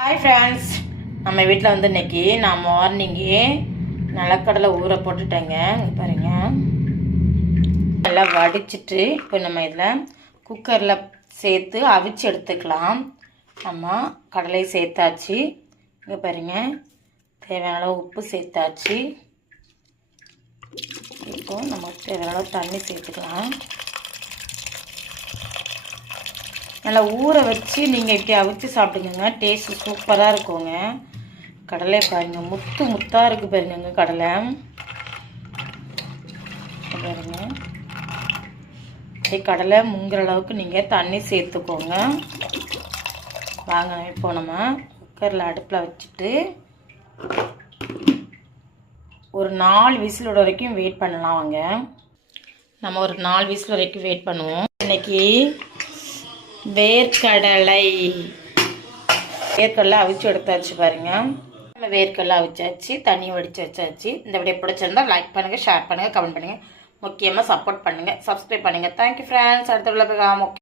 Hi friends நம்ம வீட்டில் வந்து இன்னைக்கு நான் மார்னிங்கே நிலக்கடலை ஊற போட்டுட்டேங்க. பாருங்க. நல்லா வடிச்சிட்டு இப்போ நம்ம இதில் குக்கரில் சேர்த்து அவிச்சு எடுத்துக்கலாம். நம்ம கடலை சேர்த்தாச்சு. இங்கே பாருங்க. தேவையான அளவு உப்பு சேர்த்தாச்சு. இப்போ நம்ம தேவையான அளவு தண்ணி சேர்த்துக்கலாம். நல்லா ஊற வச்சு நீங்கள் இப்படி அவிச்சு சாப்பிடுங்க டேஸ்ட் சூப்பராக இருக்குங்க. கடலை பாருங்கள் முத்து முத்தாக இருக்குது பாருங்கங்க கடலை. பாருங்க. அப்படியே கடலை முங்குற அளவுக்கு நீங்கள் தண்ணி சேர்த்துக்கோங்க. வாங்க இப்போ நம்ம குக்கரில் அடுப்பில் வச்சுட்டு ஒரு நாலு விசிலோட வரைக்கும் வெயிட் பண்ணலாம் வாங்க. நம்ம ஒரு நாலு விசில் வரைக்கும் வெயிட் பண்ணுவோம். இன்னைக்கு வேர்க்கடலை. வேர்க்கடலை அவிச்சு எடுத்தாச்சு பாருங்க. நம்ம வேர்க்கடலை அவிச்சாச்சு தண்ணி வடித்து வச்சாச்சு. இந்த வீடியோ பிடிச்சிருந்தா லைக் பண்ணுங்கள் ஷேர் பண்ணுங்கள் கமெண்ட் பண்ணுங்கள் முக்கியமாக சப்போர்ட் பண்ணுங்கள் சப்ஸ்கிரைப் பண்ணுங்கள் தேங்க்யூ ஃப்ரெண்ட்ஸ் அடுத்த உள்ள போய்